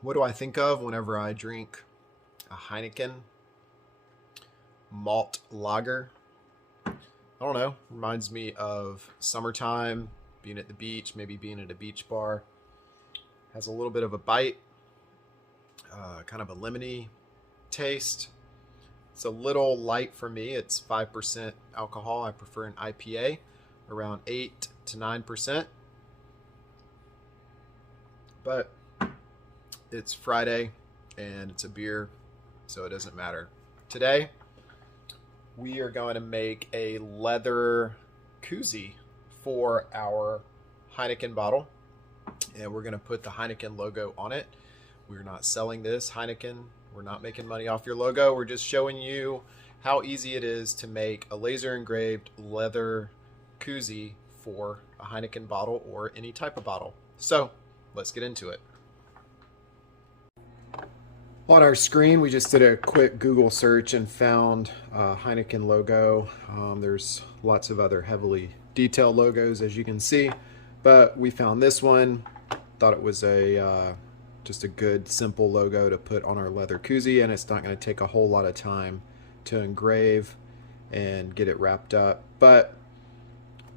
What do I think of whenever I drink a Heineken malt lager? I don't know. Reminds me of summertime, being at the beach, maybe being at a beach bar. Has a little bit of a bite, kind of a lemony taste. It's a little light for me. It's 5% alcohol. I prefer an IPA, around 8 to 9%. But it's Friday and it's a beer, so it doesn't matter. Today, we are going to make a leather koozie for our Heineken bottle. And we're going to put the Heineken logo on it. We're not selling this, Heineken. We're not making money off your logo. We're just showing you how easy it is to make a laser engraved leather koozie for a Heineken bottle or any type of bottle. So let's get into it. On our screen, we just did a quick Google search and found a Heineken logo. There's lots of other heavily detailed logos, as you can see, but we found this one. Thought it was just a good, simple logo to put on our leather koozie, and it's not going to take a whole lot of time to engrave and get it wrapped up. But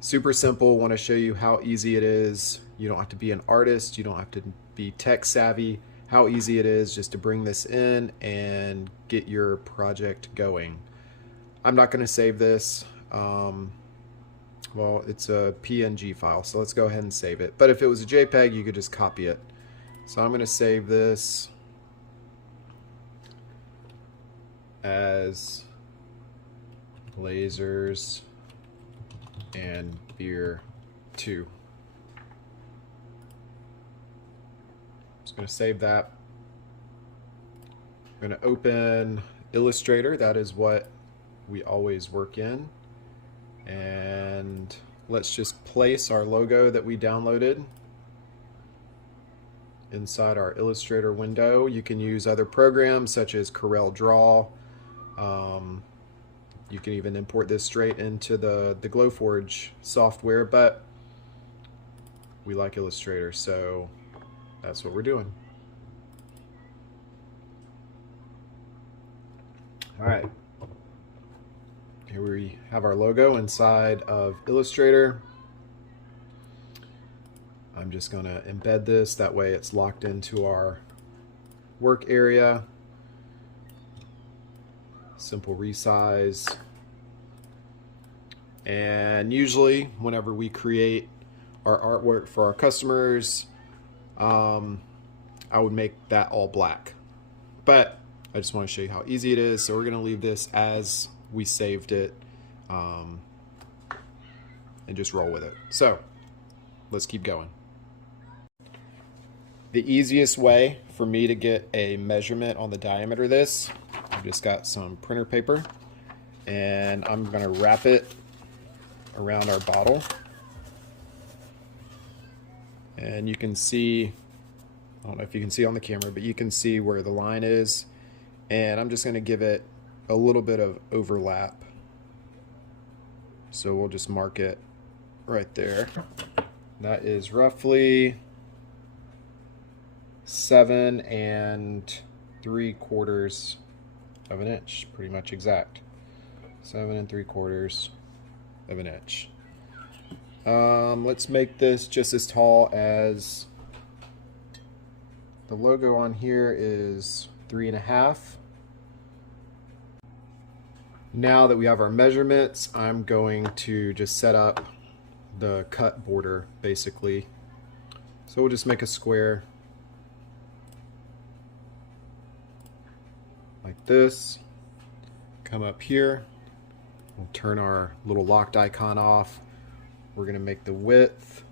super simple. Want to show you how easy it is. You don't have to be an artist. You don't have to be tech savvy. How easy it is just to bring this in and get your project going. I'm not going to save this. Well, it's a PNG file, so let's go ahead and save it. But if it was a JPEG, you could just copy it. So I'm going to save this as lasers and beer 2. Just going to save that. I'm going to open Illustrator. That is what we always work in. And let's just place our logo that we downloaded inside our Illustrator window. You can use other programs such as Corel Draw. You can even import this straight into the Glowforge software, but we like Illustrator, so that's what we're doing. All right. Here we have our logo inside of Illustrator. I'm just going to embed this, that way it's locked into our work area. Simple resize. And usually whenever we create our artwork for our customers, I would make that all black. But I just want to show you how easy it is. So we're going to leave this as we saved it, and just roll with it. So let's keep going. The easiest way for me to get a measurement on the diameter of this, I've just got some printer paper and I'm going to wrap it around our bottle. And you can see, I don't know if you can see on the camera, but you can see where the line is. And I'm just going to give it a little bit of overlap. So we'll just mark it right there. That is roughly 7 3/4 of an inch, pretty much exact. 7 3/4 of an inch. Let's make this just as tall as the logo on here is 3.5. Now that we have our measurements, I'm going to just set up the cut border basically. So we'll just make a square like this. Come up here, we'll turn our little locked icon off. We're going to make the width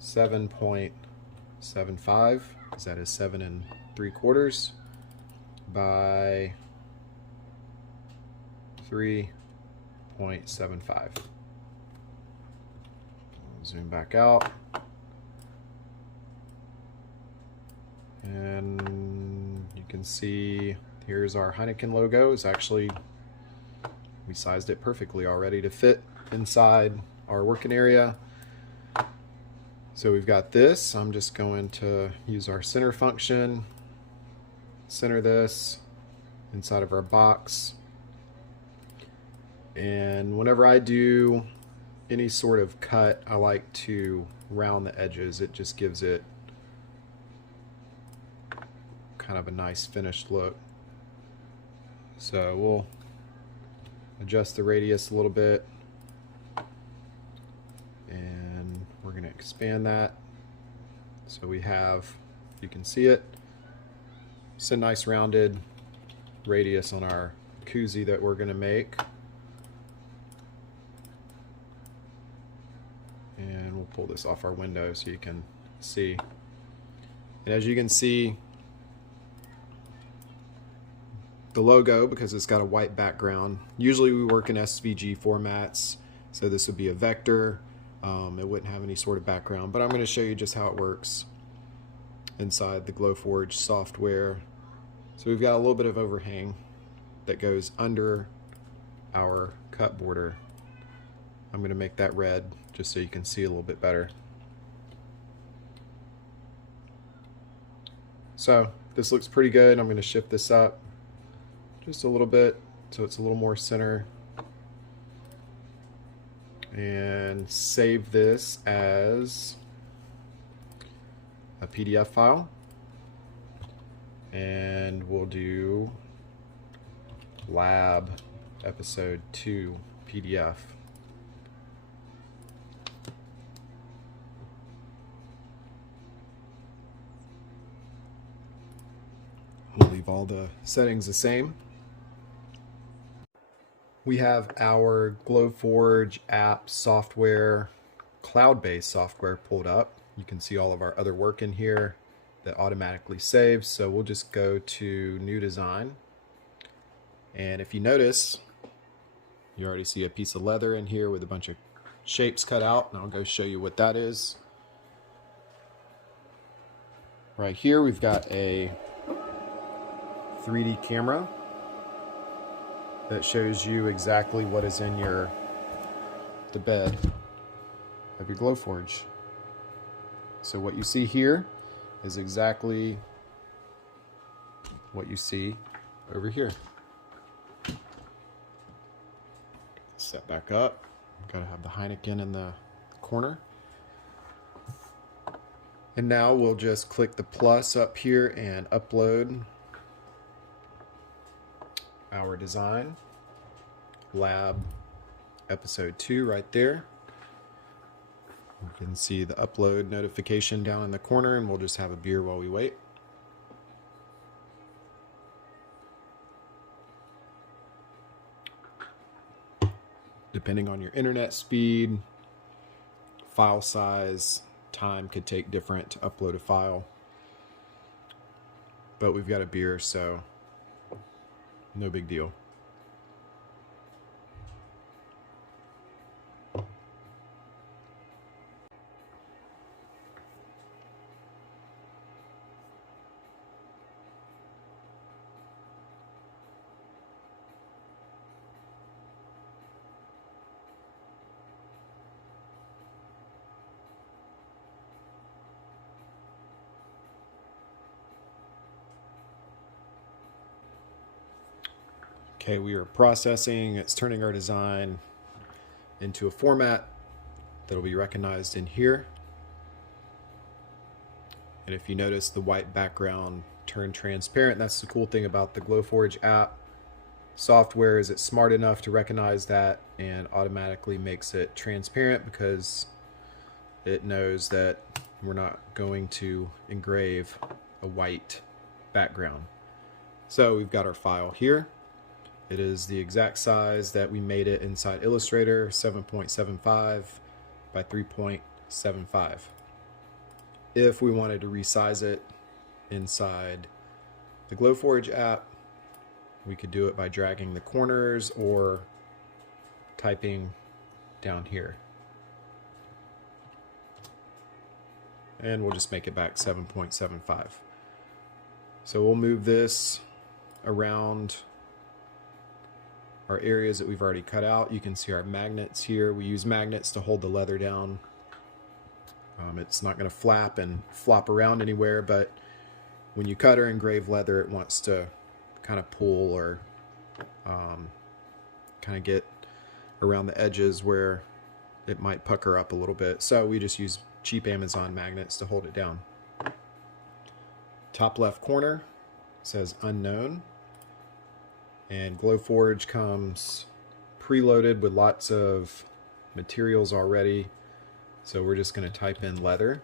7.75 because that is 7 3/4 by 3.75. Zoom back out. And you can see here's our Heineken logo. It's actually, we sized it perfectly already to fit inside our working area. So we've got this. I'm just going to use our center function, center this inside of our box. And whenever I do any sort of cut, I like to round the edges. It just gives it kind of a nice finished look. So we'll adjust the radius a little bit, and we're going to expand that so we have, you can see it, it's a nice rounded radius on our koozie that we're going to make. And we'll pull this off our window so you can see. And as you can see, the logo, because it's got a white background, usually we work in SVG formats, so this would be a vector. It wouldn't have any sort of background, but I'm going to show you just how it works inside the Glowforge software. So we've got a little bit of overhang that goes under our cut border. I'm going to make that red just so you can see a little bit better. So this looks pretty good. I'm going to shift this up just a little bit so it's a little more center, and save this as a PDF file, and we'll do lab episode 2 PDF. We'll leave all the settings the same. We have our Glowforge app software, cloud-based software pulled up. You can see all of our other work in here that automatically saves. So we'll just go to New Design. And if you notice, you already see a piece of leather in here with a bunch of shapes cut out. And I'll go show you what that is. Right here, we've got a 3D camera that shows you exactly what is in the bed of your Glowforge. So what you see here is exactly what you see over here. Set back up. Gotta have the Heineken in the corner. And now we'll just click the plus up here and upload our design, lab episode 2 right there. You can see the upload notification down in the corner, and we'll just have a beer while we wait. Depending on your internet speed, file size, time could take different to upload a file. But we've got a beer, so no big deal. Okay, we are processing. It's turning our design into a format that'll be recognized in here. And if you notice, the white background turned transparent. That's the cool thing about the Glowforge app software, is it's smart enough to recognize that and automatically makes it transparent, because it knows that we're not going to engrave a white background. So we've got our file here. It is the exact size that we made it inside Illustrator, 7.75 by 3.75. If we wanted to resize it inside the Glowforge app, we could do it by dragging the corners or typing down here. And we'll just make it back 7.75. So we'll move this around our areas that we've already cut out. You can see our magnets here. We use magnets to hold the leather down. It's not going to flap and flop around anywhere, but when you cut or engrave leather, it wants to kind of pull or kind of get around the edges where it might pucker up a little bit. So we just use cheap Amazon magnets to hold it down. Top left corner says unknown, and Glowforge comes preloaded with lots of materials already. So we're just going to type in leather.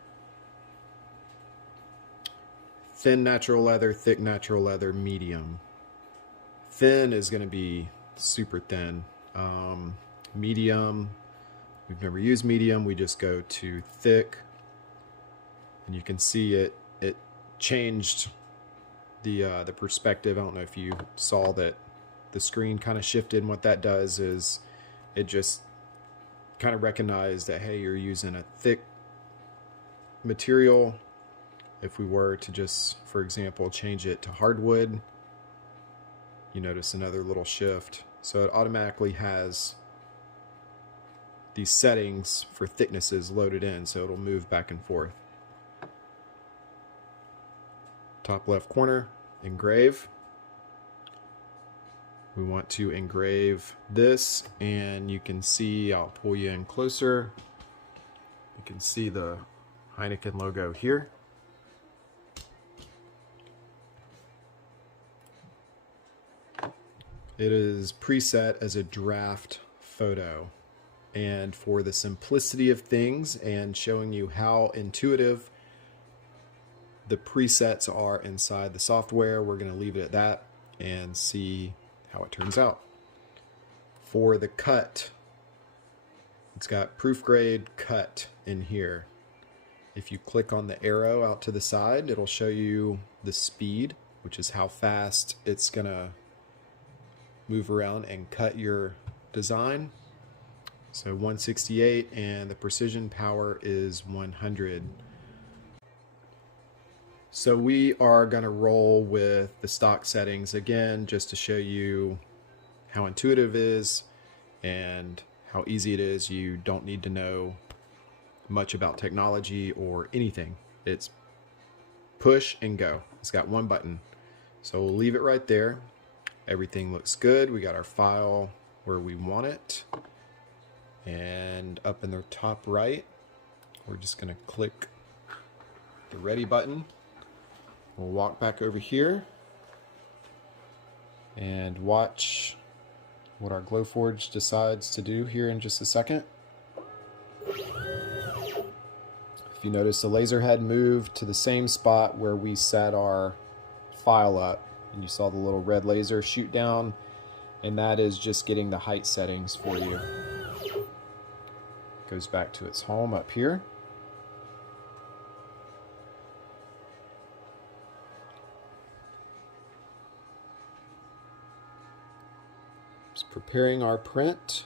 Thin natural leather, thick natural leather, medium. Thin is going to be super thin. Medium, we've never used medium. We just go to thick, and you can see it changed the perspective. I don't know if you saw that the screen kind of shifted, and what that does is it just kind of recognized that, hey, you're using a thick material. If we were to just, for example, change it to hardwood, you notice another little shift. So it automatically has these settings for thicknesses loaded in, so it'll move back and forth. Top left corner, engrave. We want to engrave this, and you can see, I'll pull you in closer. You can see the Heineken logo here. It is preset as a draft photo. And for the simplicity of things and showing you how intuitive the presets are inside the software, we're going to leave it at that and see how it turns out. For the cut, it's got proof grade cut in here. If you click on the arrow out to the side, it'll show you the speed, which is how fast it's going to move around and cut your design. So 168, and the precision power is 100. So we are going to roll with the stock settings again, just to show you how intuitive it is and how easy it is. You don't need to know much about technology or anything. It's push and go. It's got one button. So we'll leave it right there. Everything looks good. We got our file where we want it. And up in the top right, we're just going to click the ready button. We'll walk back over here and watch what our Glowforge decides to do here in just a second. If you notice, the laser head moved to the same spot where we set our file up, and you saw the little red laser shoot down, and that is just getting the height settings for you. Goes back to its home up here. Just preparing our print.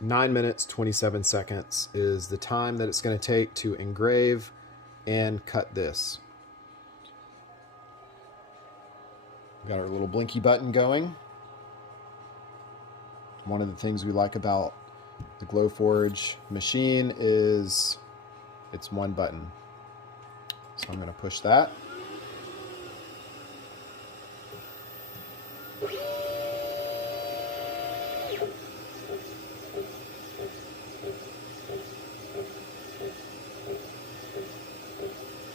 9 minutes 27 seconds is the time that it's going to take to engrave and cut this. Got our little blinky button going. One of the things we like about the Glowforge machine is it's one button. So I'm going to push that.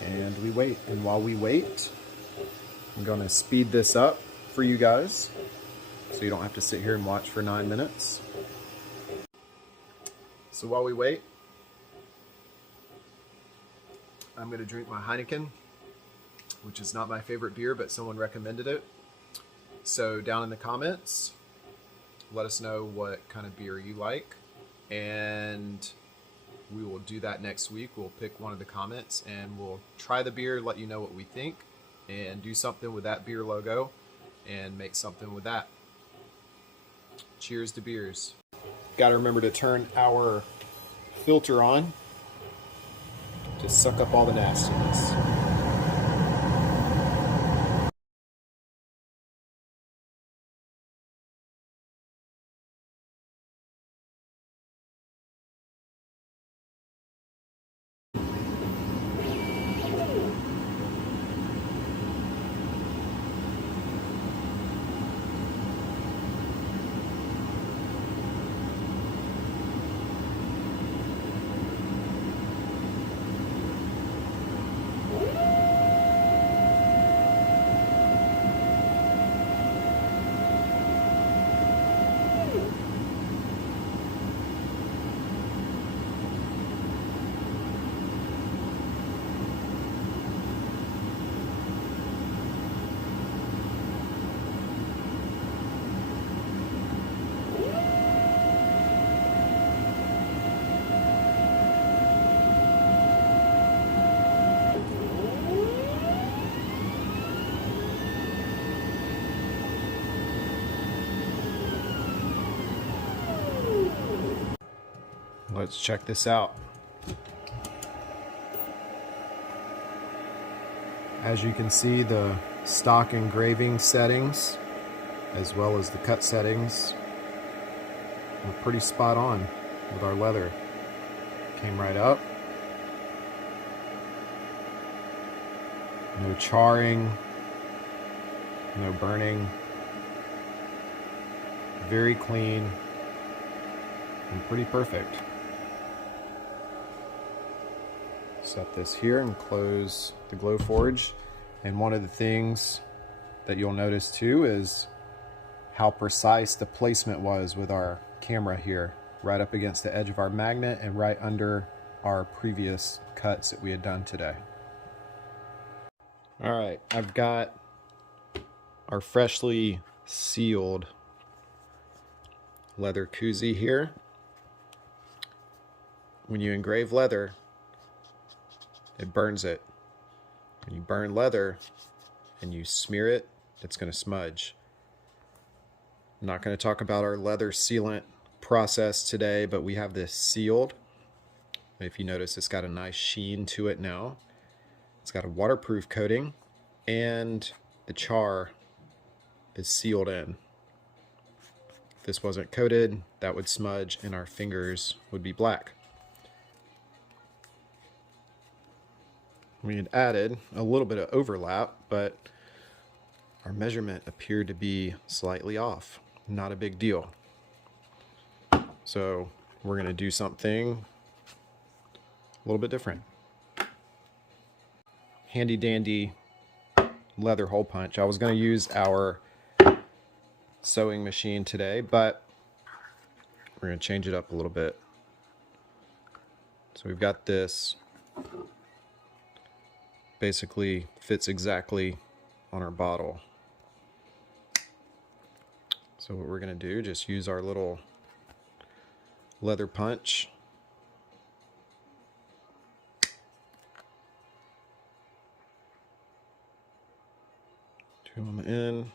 And we wait. And while we wait, I'm going to speed this up for you guys so you don't have to sit here and watch for 9 minutes. So while we wait, I'm going to drink my Heineken, which is not my favorite beer, but someone recommended it. So down in the comments, let us know what kind of beer you like, and we will do that next week. We'll pick one of the comments and we'll try the beer, let you know what we think, and do something with that beer logo and make something with that. Cheers to beers. Got to remember to turn our filter on to suck up all the nastiness. Let's check this out. As you can see, the stock engraving settings as well as the cut settings were pretty spot on with our leather. Came right up. No charring, no burning. Very clean and pretty perfect. Set this here and close the Glowforge. And one of the things that you'll notice too is how precise the placement was with our camera here, right up against the edge of our magnet and right under our previous cuts that we had done today. All right, I've got our freshly sealed leather koozie here. When you engrave leather, it burns it. When you burn leather and you smear it, it's going to smudge. I'm not going to talk about our leather sealant process today, but we have this sealed. If you notice, it's got a nice sheen to it now. It's got a waterproof coating, and the char is sealed in. If this wasn't coated, that would smudge and our fingers would be black. We had added a little bit of overlap, but our measurement appeared to be slightly off. Not a big deal. So we're going to do something a little bit different. Handy dandy leather hole punch. I was going to use our sewing machine today, but we're going to change it up a little bit. So we've got this. Basically fits exactly on our bottle. So what we're going to do, just use our little leather punch. Two on the end.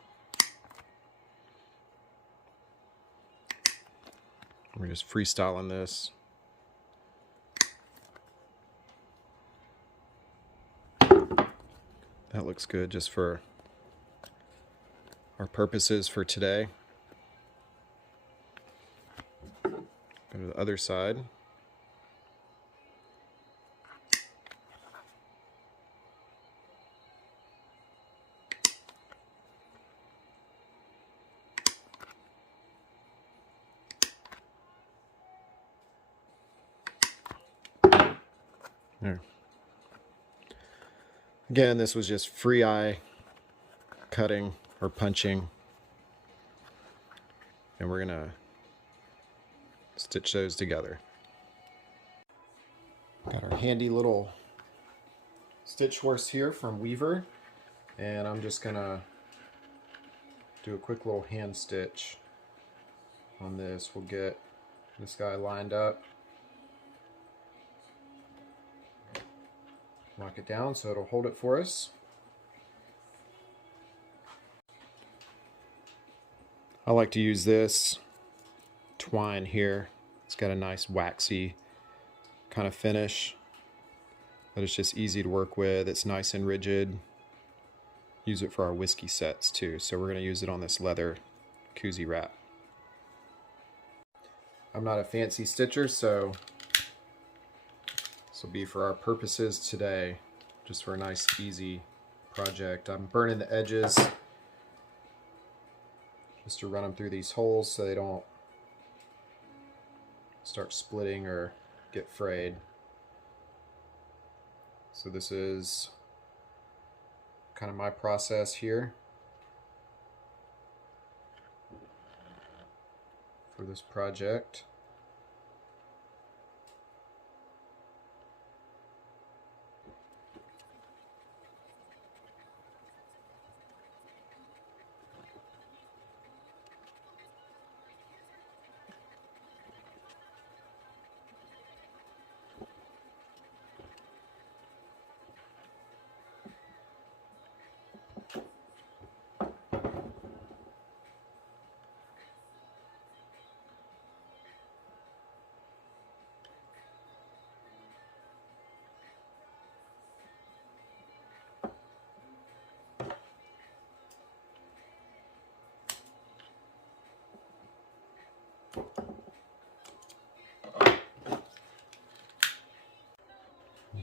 We're just freestyling this. That looks good just for our purposes for today. Go to the other side. There. Again, this was just free eye cutting or punching, and we're gonna stitch those together. Got our handy little stitch horse here from Weaver, and I'm just gonna do a quick little hand stitch on this. We'll get this guy lined up. Lock it down so it'll hold it for us. I like to use this twine here. It's got a nice waxy kind of finish, but it's just easy to work with. It's nice and rigid. Use it for our whiskey sets too. So we're going to use it on this leather koozie wrap. I'm not a fancy stitcher, so this will be for our purposes today, just for a nice easy project. I'm burning the edges just to run them through these holes so they don't start splitting or get frayed. So this is kind of my process here for this project.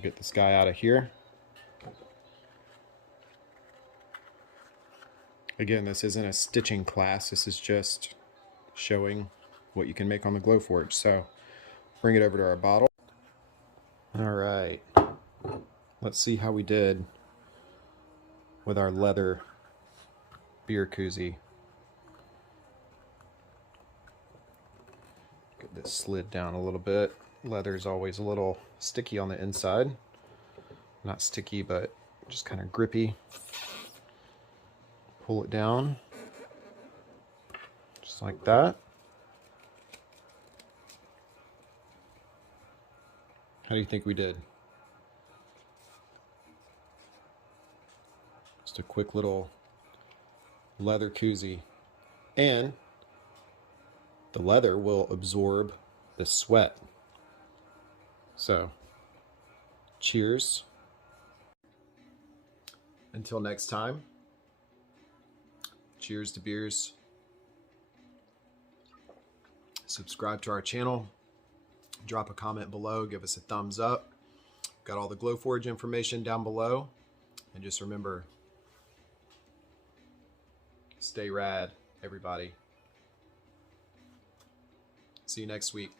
Get this guy out of here. Again, this isn't a stitching class. This is just showing what you can make on the Glowforge. So bring it over to our bottle. All right. Let's see how we did with our leather beer koozie. Get this slid down a little bit. Leather is always a little sticky on the inside. Not sticky, but just kind of grippy. Pull it down, just like that. How do you think we did? Just a quick little leather koozie. And the leather will absorb the sweat. So, cheers. Until next time. Cheers to beers. Subscribe to our channel. Drop a comment below. Give us a thumbs up. Got all the Glowforge information down below. And just remember, stay rad, everybody. See you next week.